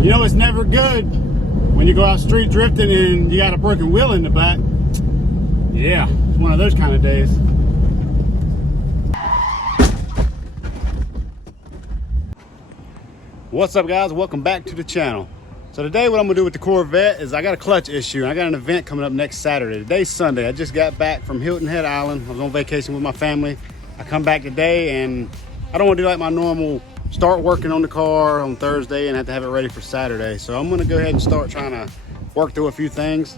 You know, it's never good when you go out street drifting and you got a broken wheel in the back. Yeah, it's one of those kind of days. What's up, guys? Welcome back to the channel. So today what I'm gonna do with the Corvette is I got a clutch issue. I got an event coming up next Saturday. Today's Sunday. I just got back from Hilton Head Island. I was on vacation with my family. I come back today and I don't want to do like my normal start working on the car on Thursday and have to have it ready for Saturday. So I'm gonna go ahead and start trying to work through a few things.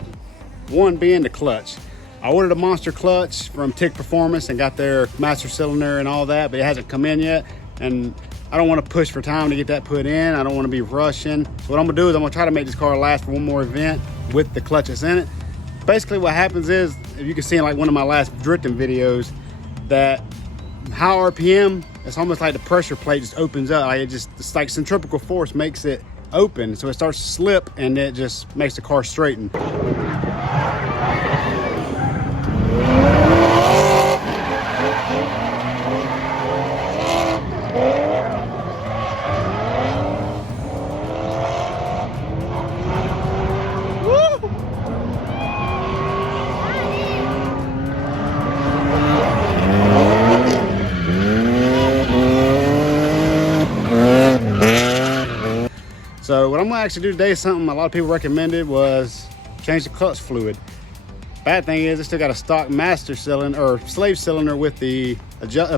One being the clutch. I ordered a monster clutch from TIG Performance and got their master cylinder and all that, but it hasn't come in yet. And I don't want to push for time to get that put in. I don't want to be rushing. So what I'm gonna do is I'm gonna try to make this car last for one more event with the clutches in it. Basically what happens is, if you can see in like one of my last drifting videos, that high RPM, it's almost like the pressure plate just opens up. Like it's like centrifugal force makes it open. So it starts to slip and it just makes the car straighten. So what I'm gonna actually do today is something a lot of people recommended, was change the clutch fluid. Bad thing is, I still got a stock master cylinder or slave cylinder with a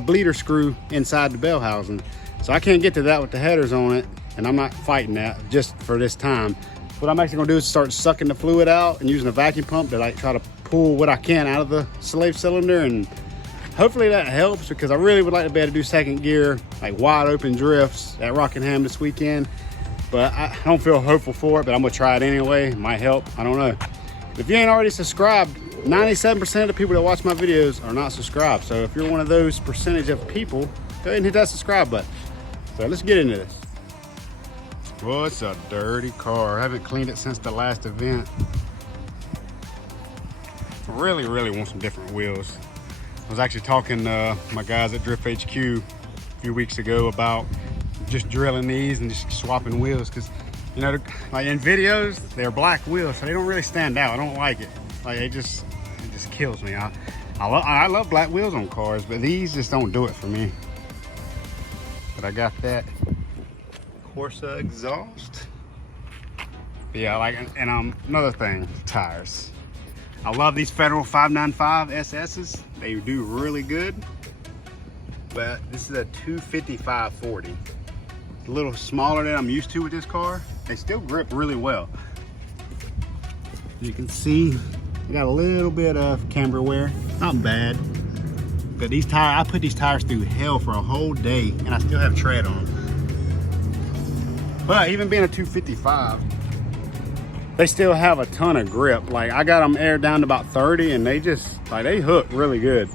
bleeder screw inside the bell housing. So I can't get to that with the headers on it, and I'm not fighting that just for this time. What I'm actually gonna do is start sucking the fluid out and using a vacuum pump to like try to pull what I can out of the slave cylinder, and hopefully that helps, because I really would like to be able to do second gear, like wide open drifts at Rockingham this weekend. But I don't feel hopeful for it, but I'm gonna try it anyway. It might help, I don't know. If you ain't already subscribed, 97% of the people that watch my videos are not subscribed. So if you're one of those percentage of people, go ahead and hit that subscribe button. So let's get into this. Well, it's a dirty car. I haven't cleaned it since the last event. I really want some different wheels. I was actually talking to my guys at Drift HQ a few weeks ago about just drilling these and just swapping wheels, because you know, like in videos they're black wheels, so they don't really stand out. I don't like it. Like it just kills me. I love black wheels on cars, but these just don't do it for me. But I got that Corsa exhaust. But yeah, like, and another thing, tires. I love these Federal 595 SS's. They do really good, but this is a 255/40. A little smaller than I'm used to with this car. They still grip really well. You can see I got a little bit of camber wear, not bad. But these tires, I put these tires through hell for a whole day and I still have tread on them. But even being a 255, they still have a ton of grip. Like I got them aired down to about 30 and they just, like they hook really good.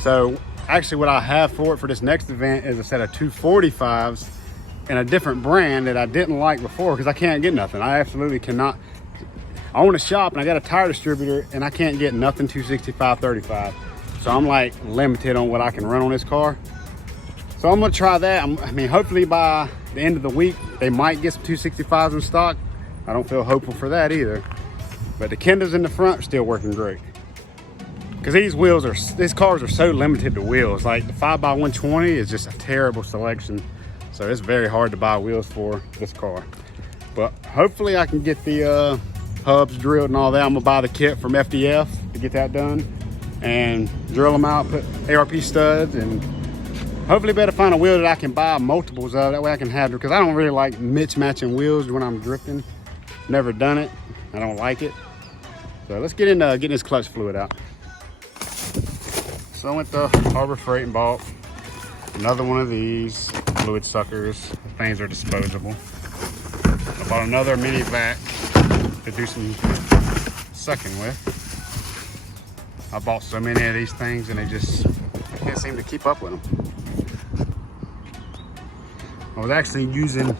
So actually what I have for it for this next event is a set of 245s and a different brand that I didn't like before, because I can't get nothing. I absolutely cannot. I own a shop and I got a tire distributor and I can't get nothing 265/35. So I'm like limited on what I can run on this car. So I'm gonna try that. I mean, hopefully by the end of the week, they might get some 265s in stock. I don't feel hopeful for that either. But the Kenders in the front are still working great. Because these cars are so limited to wheels. Like the 5x120 is just a terrible selection. So it's very hard to buy wheels for this car. But hopefully I can get the hubs drilled and all that. I'm gonna buy the kit from FDF to get that done and drill them out, put ARP studs, and hopefully better find a wheel that I can buy multiples of. That way I can have, because I don't really like matching wheels when I'm drifting. Never done it. I don't like it. So let's get into getting this clutch fluid out. So I went to Harbor Freight and bought another one of these fluid suckers. The things are disposable. I bought another mini vac to do some sucking with. I bought so many of these things and I can't seem to keep up with them. I was actually using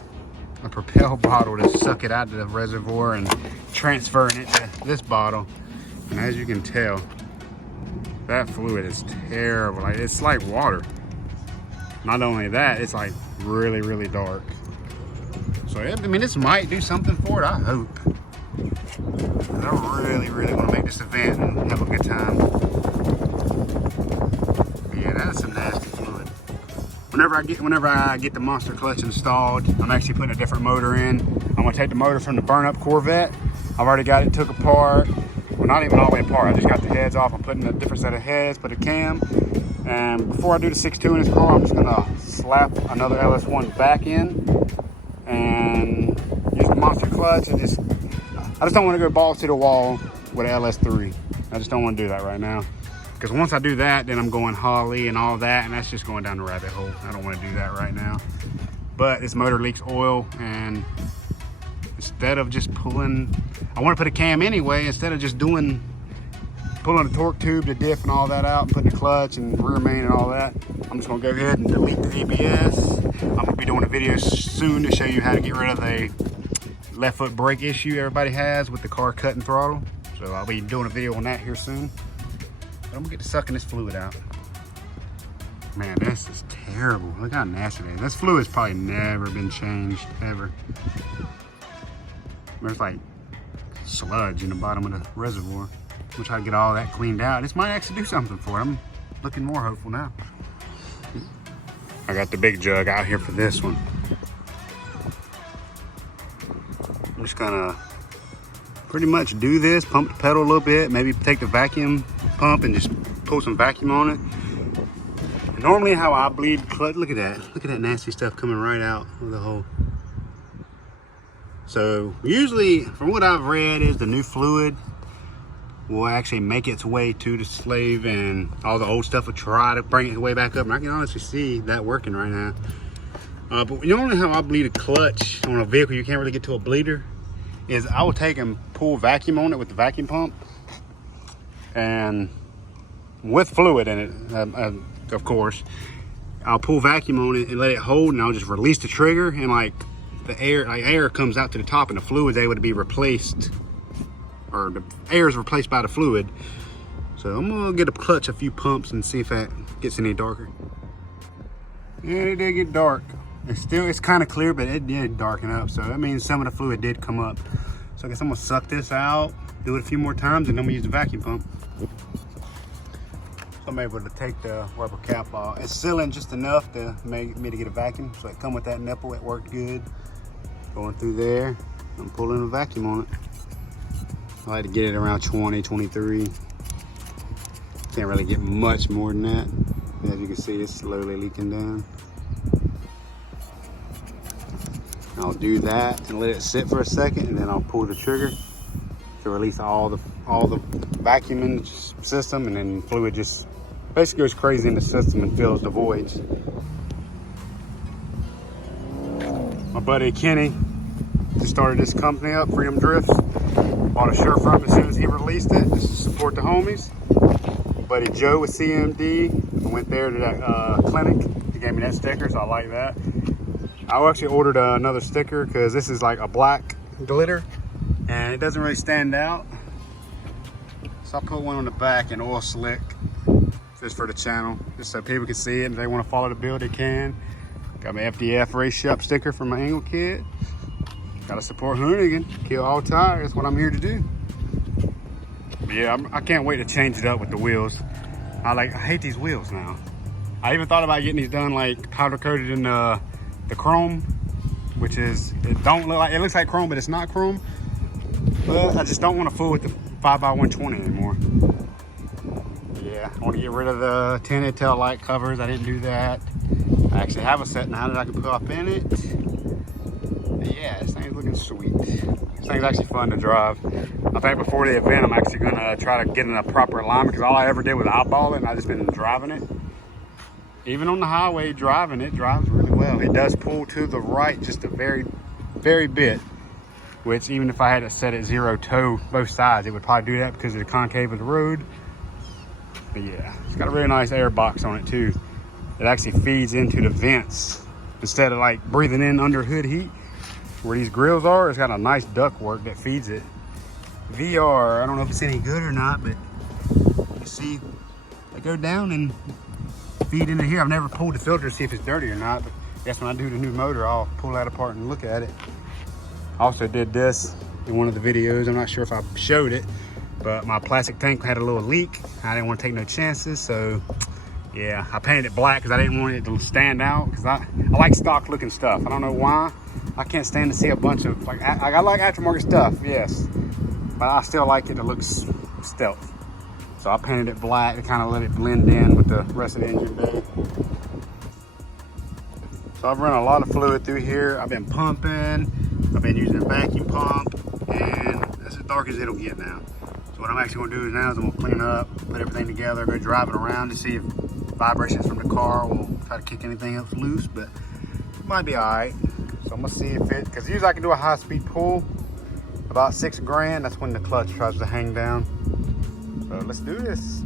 a Propel bottle to suck it out of the reservoir and transferring it to this bottle. And as you can tell, that fluid is terrible. Like, it's like water. Not only that, it's like really, really dark. So, I mean, this might do something for it, I hope. I really, really want to make this event and have a good time. But yeah, that's some nasty fluid. Whenever I get the monster clutch installed, I'm actually putting a different motor in. I'm gonna take the motor from the burn-up Corvette. I've already got it took apart. Well, not even all the way apart. I just got the heads off. I'm putting a different set of heads, put a cam. And before I do the 6.2 in this car, I'm just gonna slap another LS1 back in and use the monster clutch and I just don't want to go balls to the wall with an LS3. I just don't want to do that right now. Because once I do that, then I'm going Holly and all that, and that's just going down the rabbit hole. I don't want to do that right now. But this motor leaks oil, and instead of just pulling, I want to put a cam anyway, instead of just pulling the torque tube, the diff and all that out, and putting the clutch and rear main and all that, I'm just gonna go ahead and delete the ABS. I'm gonna be doing a video soon to show you how to get rid of the left foot brake issue everybody has with the car cutting throttle. So I'll be doing a video on that here soon. But I'm gonna get to sucking this fluid out. Man, this is terrible. Look how nasty it is. This fluid's probably never been changed, ever. There's like sludge in the bottom of the reservoir. We'll try to get all that cleaned out. This might actually do something for it. I'm looking more hopeful now. I got the big jug out here for this one. I'm just gonna pretty much do this, pump the pedal a little bit, maybe take the vacuum pump and just pull some vacuum on it. And normally how I bleed clutch, look at that nasty stuff coming right out of the hole. So usually, from what I've read, is the new fluid will actually make its way to the slave and all the old stuff will try to bring its way back up. And I can honestly see that working right now. But normally how I bleed a clutch on a vehicle, you can't really get to a bleeder, is I will take and pull vacuum on it with the vacuum pump and with fluid in it, of course. I'll pull vacuum on it and let it hold, and I'll just release the trigger, and like the air comes out to the top and the fluid's able to be replaced, or the air is replaced by the fluid. So I'm gonna get a clutch a few pumps and see if that gets any darker. Yeah, it did get dark. It's kind of clear, but it did darken up. So that means some of the fluid did come up. So I guess I'm gonna suck this out, do it a few more times, and then I'm gonna use the vacuum pump. So I'm able to take the rubber cap off. It's sealing just enough to make me to get a vacuum. So it come with that nipple, it worked good. Going through there, I'm pulling a vacuum on it. I like to get it around 20, 23. Can't really get much more than that. As you can see, it's slowly leaking down. I'll do that and let it sit for a second, and then I'll pull the trigger to release all the vacuum in the system, and then fluid just basically goes crazy in the system and fills the voids. My buddy Kenny just started this company up, Freedom Drifts. Bought a shirt from him as soon as he released it, just to support the homies. My buddy Joe with CMD, I went there to that clinic. He gave me that sticker, so I like that. I actually ordered another sticker because this is like a black glitter and it doesn't really stand out. So I put one on the back in oil slick just for the channel, just so people can see it, and if they want to follow the build, they can. Got my FDF Race Shop sticker from my Angle kit. Gotta support Hoonigan, kill all tires, that's what I'm here to do. But yeah, I can't wait to change it up with the wheels. I hate these wheels now. I even thought about getting these done like powder coated in the chrome, which is, it looks like chrome, but it's not chrome. But I just don't want to fool with the 5x120 anymore. Yeah, I want to get rid of the tinted tail light covers. I didn't do that. I actually have a set now that I can put up in it. But yeah, this thing's looking sweet. This thing's actually fun to drive. I think before the event, I'm actually gonna try to get in a proper alignment, because all I ever did was eyeball it, and I just been driving it. Even on the highway, driving it drives really well. It does pull to the right just a very, very bit, which even if I had it set at 0 toe both sides, it would probably do that because of the concave of the road. But yeah, it's got a really nice air box on it too. It actually feeds into the vents instead of like breathing in under hood heat where these grills are. It's got a nice ductwork that feeds it. VR, I don't know if it's any good or not, but you see they go down and feed into here. I've never pulled the filter to see if it's dirty or not, but I guess when I do the new motor, I'll pull that apart and look at it. I also did this in one of the videos. I'm not sure if I showed it, but my plastic tank had a little leak. I didn't want to take no chances, so yeah, I painted it black because I didn't want it to stand out, because I like stock looking stuff. I don't know why. I can't stand to see a bunch of, like I like aftermarket stuff, yes, but I still like it to look stealth. So I painted it black to kind of let it blend in with the rest of the engine bay. So I've run a lot of fluid through here. I've been pumping, I've been using a vacuum pump, and that's as dark as it'll get now. So what I'm actually gonna do is now is I'm gonna clean up, put everything together, go drive it around to see if vibrations from the car will try to kick anything else loose, but it might be all right. So I'm gonna see if it, because usually I can do a high-speed pull, about 6 grand. That's when the clutch tries to hang down. So let's do this.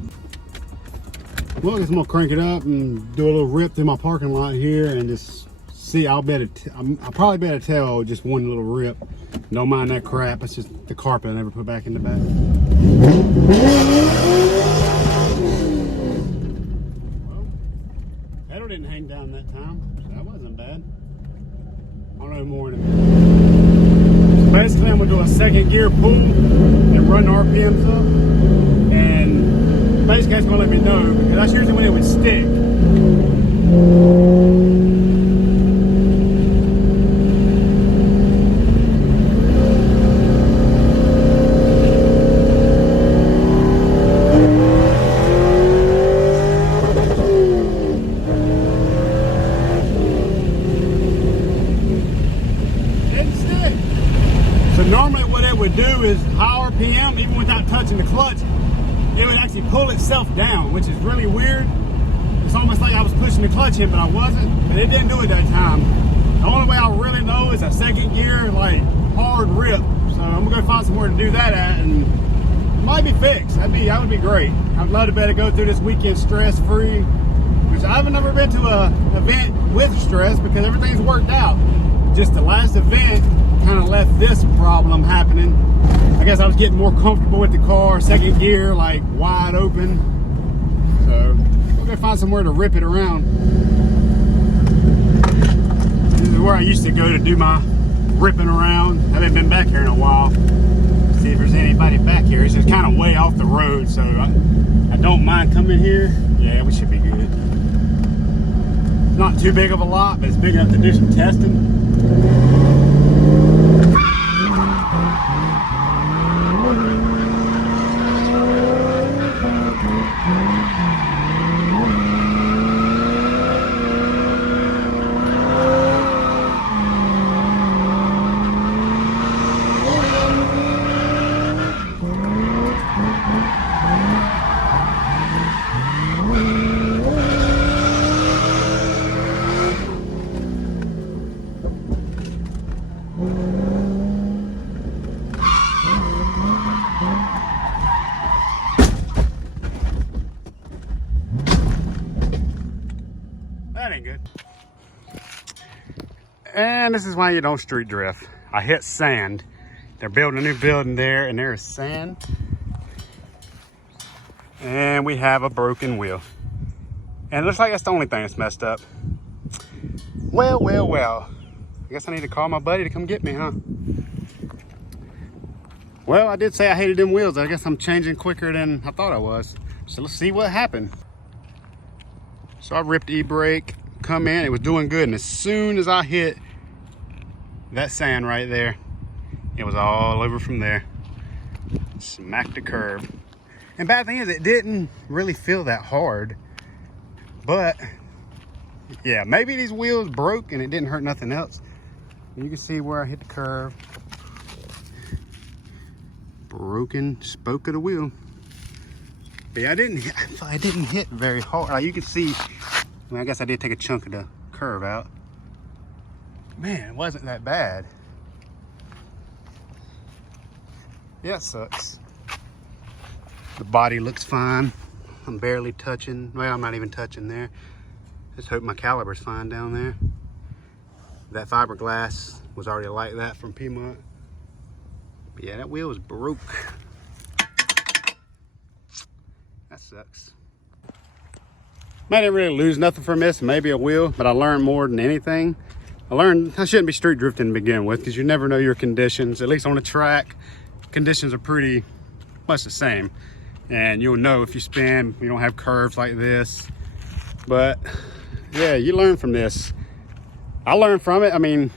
Well, I guess I'm gonna crank it up and do a little rip through my parking lot here and just see. I'll probably better tell just one little rip. Don't mind that crap. It's just the carpet I never put back in the back. Well, pedal didn't hang down that time, so that wasn't bad. I'll know more in a minute. So basically, I'm gonna do a second gear pull and run the RPMs up, and basically it's gonna let me know, because that's usually when it would stick. Normally what it would do is high RPM, even without touching the clutch, it would actually pull itself down, which is really weird. It's almost like I was pushing the clutch in, but I wasn't, but it didn't do it that time. The only way I really know is a second gear, like hard rip. So I'm gonna go find somewhere to do that at, and it might be fixed. That would be great. I'd love to be able to go through this weekend stress-free, which I haven't never been to an event with stress because everything's worked out. Just the last event kind of left this problem happening. I guess I was getting more comfortable with the car, second gear, like wide open. So we're gonna find somewhere to rip it around. This is where I used to go to do my ripping around. I haven't been back here in a while. See if there's anybody back here. It's just kind of way off the road, so I don't mind coming here. Yeah, we should be good. Not too big of a lot, but it's big enough to do some testing. That ain't good. And this is why you don't street drift. I hit sand. They're building a new building there, and there's sand. And we have a broken wheel. And it looks like that's the only thing that's messed up. Well, well, well. I guess I need to call my buddy to come get me, huh? Well, I did say I hated them wheels. I guess I'm changing quicker than I thought I was. So let's see what happened. So I ripped e-brake, come in, it was doing good. And as soon as I hit that sand right there, it was all over from there. Smacked the curb. And bad thing is, it didn't really feel that hard. But yeah, maybe these wheels broke and it didn't hurt nothing else. You can see where I hit the curve. Broken spoke of the wheel. But yeah, I didn't hit very hard. Like you can see, I guess I did take a chunk of the curve out. Man, it wasn't that bad. Yeah, it sucks. The body looks fine. I'm barely touching. Well, I'm not even touching there. Just hope my caliber's fine down there. That fiberglass was already like that from Piedmont. But yeah, that wheel was broke. That sucks. I didn't really lose nothing from this, maybe a wheel, but I learned more than anything. I learned I shouldn't be street drifting to begin with, because you never know your conditions. At least on the track, conditions are pretty much the same. And you'll know if you spin, you don't have curves like this. But yeah, you learn from this. I learned from it. I mean,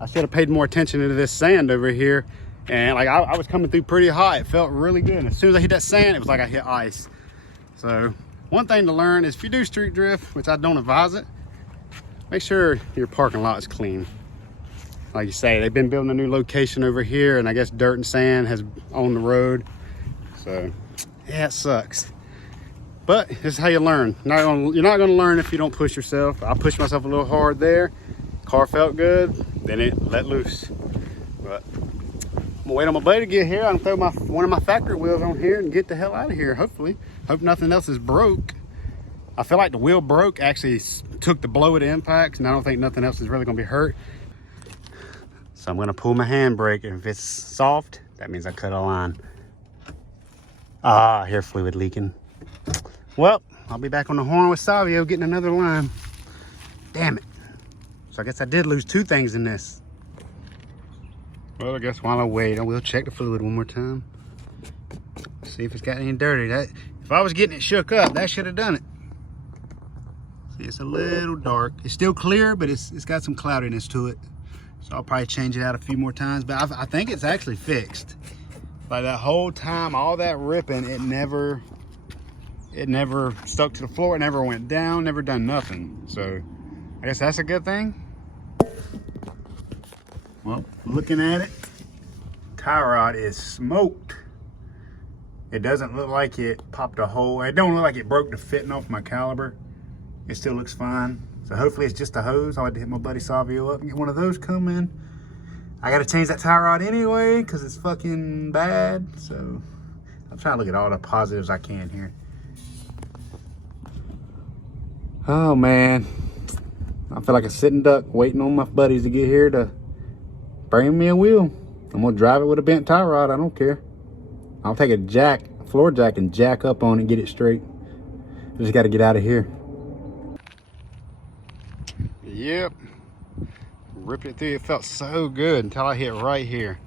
I should have paid more attention to this sand over here. And like I was coming through pretty hot. It felt really good. And as soon as I hit that sand, it was like I hit ice. So one thing to learn is if you do street drift, which I don't advise it, make sure your parking lot is clean. Like you say, they've been building a new location over here, and I guess dirt and sand has on the road. So yeah, it sucks. But this is how you learn. You're not gonna learn if you don't push yourself. I pushed myself a little hard there. Car felt good, then it let loose. But I'm gonna wait on my buddy to get here. I'm gonna throw one of my factory wheels on here and get the hell out of here, hopefully. Hope nothing else is broke. I feel like the wheel broke, actually took the blow of the impacts, and I don't think nothing else is really gonna be hurt. So I'm gonna pull my handbrake, and if it's soft, that means I cut a line. Ah, hair fluid leaking. Well, I'll be back on the horn with Savio getting another line. Damn it. So I guess I did lose 2 things in this. Well, I guess while I wait, I will check the fluid one more time. See if it's got any dirty. If I was getting it shook up, that should have done it. See, it's a little dark. It's still clear, but it's got some cloudiness to it. So I'll probably change it out a few more times, but I think it's actually fixed. Like that whole time, all that ripping, it never stuck to the floor. It never went down, never done nothing. So I guess that's a good thing. Well, looking at it, tie rod is smoked. It doesn't look like it popped a hole. It don't look like it broke the fitting off my caliper. It still looks fine. So hopefully it's just a hose. I'll have to hit my buddy Savio up and get one of those coming. I gotta change that tie rod anyway because it's fucking bad. So I'm trying to look at all the positives I can here. Oh man, I feel like a sitting duck waiting on my buddies to get here to bring me a wheel. I'm gonna drive it with a bent tie rod. I don't care. I'll take a floor jack, and jack up on it and get it straight. I just got to get out of here. Yep. Ripped it through. It felt so good until I hit right here.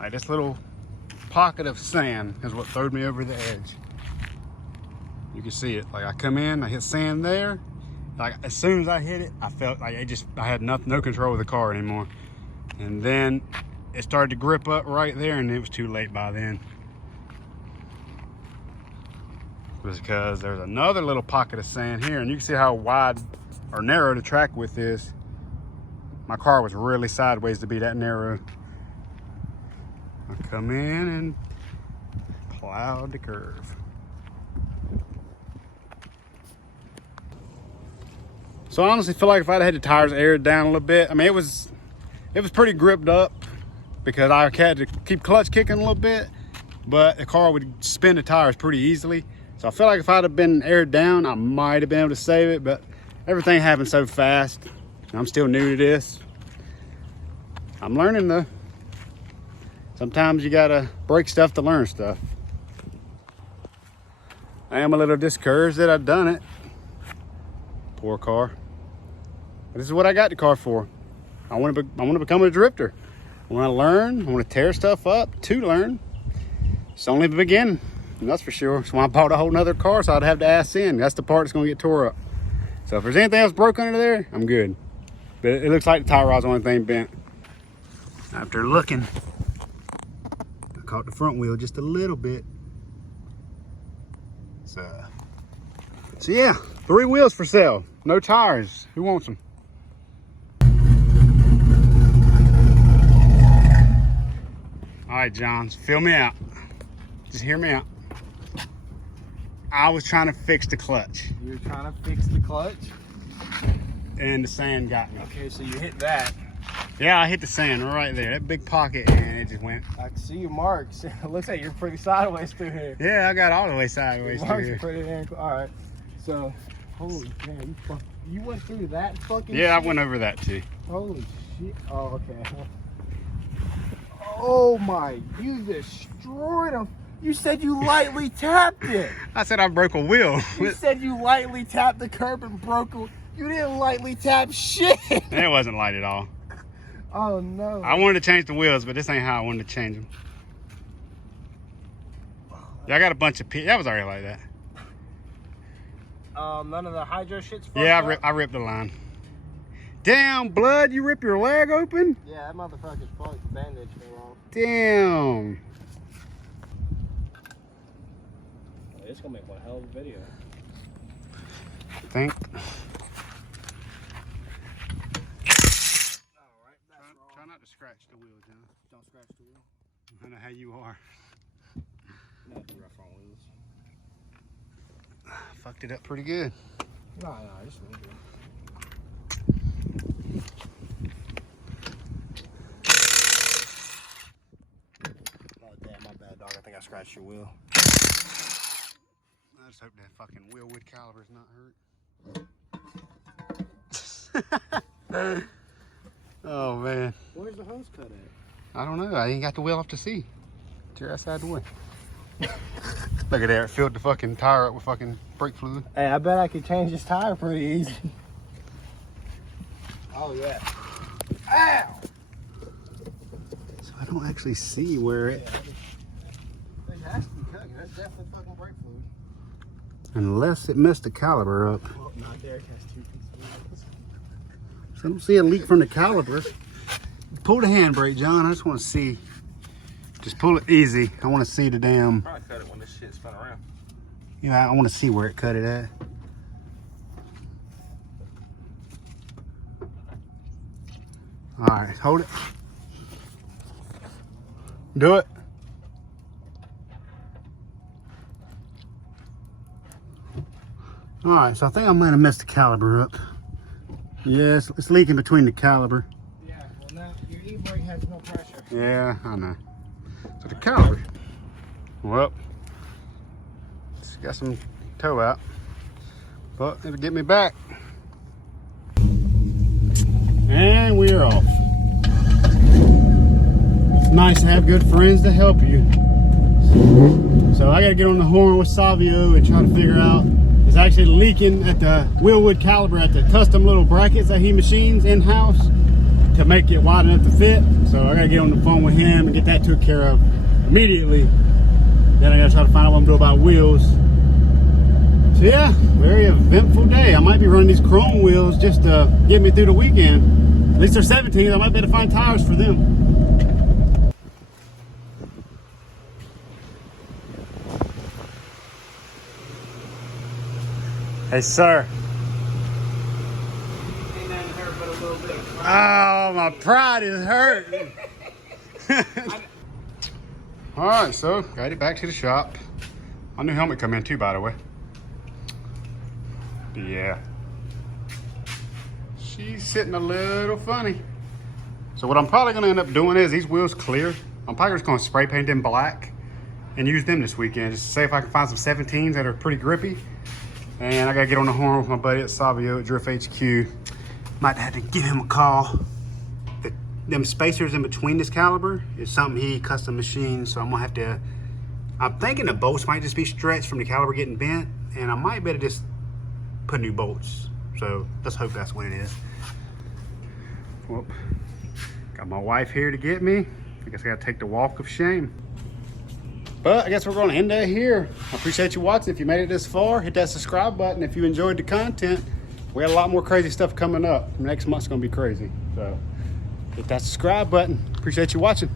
Like this little pocket of sand is what throwed me over the edge. You can see it. Like I come in, I hit sand there. Like as soon as I hit it, I felt like I had no control of the car anymore. And then it started to grip up right there, and it was too late by then. Because there's another little pocket of sand here, and you can see how wide or narrow the track width is. My car was really sideways to be that narrow. I come in and plowed the curve. So I honestly feel like if I'd had the tires aired down a little bit, I mean it was pretty gripped up because I had to keep clutch kicking a little bit, but the car would spin the tires pretty easily. So I feel like if I'd have been aired down, I might have been able to save it, but everything happened so fast. I'm still new to this. I'm learning though. Sometimes you gotta break stuff to learn stuff. I am a little discouraged that I've done it. Poor car. But this is what I got the car for. I want to become a drifter. I want to learn. I want to tear stuff up to learn. It's only the beginning. And that's for sure. So when I bought a whole nother car, so I'd have to ask in. That's the part that's gonna get tore up. So if there's anything else broke under there, I'm good. But it looks like the tie rod's the only thing bent. After looking, I caught the front wheel just a little bit. So yeah, 3 wheels for sale. No tires. Who wants them? All right, Johns, fill me out. Just hear me out. I was trying to fix the clutch. You were trying to fix the clutch? And the sand got me. Okay, so you hit that. Yeah, I hit the sand right there. That big pocket, and it just went. I can see your marks. It looks like you're pretty sideways through here. Yeah, I got all the way sideways Your through marks here. are pretty damn cool. All right. So, holy man, you went through that fucking Yeah, shit? I went over that too. Holy shit. Oh, okay. Oh my, you destroyed them. You said you lightly tapped it. I said I broke a wheel. You said you lightly tapped the curb and broke a... You didn't lightly tap shit. It wasn't light at all. Oh no. I wanted to change the wheels, but this ain't how I wanted to change them. Yeah, I got a bunch of that was already like that. None of the hydro shit's fucked Yeah, up? I ripped the line. Damn, blood, you rip your leg open? Yeah, that motherfucker's fucked. The bandage fell off. Damn. It's gonna make one hell of a video. I think. Try not to scratch the wheel, John. Don't scratch the wheel. I know how you are. Not too rough on wheels. Fucked it up pretty good. No, just a little bit. Oh damn, my bad, dog. I think I scratched your wheel. I just hope that fucking wheel wood caliber's not hurt. Oh man. Where's the hose cut at? I don't know. I ain't got the wheel off to see. It's your ass out the way. Look at there. It filled the fucking tire up with fucking brake fluid. Hey, I bet I could change this tire pretty easy. Oh yeah. Ow! So I don't actually see where it... It has to be cooking. That's definitely fucking brake fluid. Unless it messed the caliber up. Well, not Derek has 2 pieces of wheels. So I don't see a leak from the caliber. Pull the handbrake, John. I just want to see. Just pull it easy. I want to see the damn... Probably cut it when this shit spun around. You know, I want to see where it cut it at. All right, hold it. Do it. All right, so I think I might have messed the caliber up. Yes, it's leaking between the caliber. Yeah, well now your e-brake has no pressure. Yeah, I know. So the caliber, well, it's got some toe out, but it'll get me back. And we're off. It's nice to have good friends to help you. So I gotta get on the horn with Savio and try to figure out, it's actually leaking at the wheel wood caliber at the custom little brackets that he machines in-house to make it wide enough to fit. So I gotta get on the phone with him and get that took care of immediately. Then I gotta try to find out what I'm doing about wheels. So yeah, very eventful day. I might be running these chrome wheels just to get me through the weekend. At least they're 17s. I might be able to find tires for them. Hey, sir. Ain't nothing hurt but a little bit. Oh, my pride is hurt. All right, so got it back to the shop. My new helmet come in too, by the way. Yeah. She's sitting a little funny. So what I'm probably gonna end up doing is these wheels clear. I'm probably just gonna spray paint them black and use them this weekend just to see if I can find some 17s that are pretty grippy. And I gotta get on the horn with my buddy at Savio at Drift HQ. Might have to give him a call. Them spacers in between this caliber is something he custom machined, so I'm gonna have to, I'm thinking the bolts might just be stretched from the caliber getting bent, and I might better just put new bolts. So let's hope that's what it is. Whoop. Got my wife here to get me. I guess I gotta take the walk of shame. But I guess we're gonna end that here. I appreciate you watching. If you made it this far, hit that subscribe button. If you enjoyed the content, we got a lot more crazy stuff coming up. Next month's gonna be crazy. So hit that subscribe button. Appreciate you watching.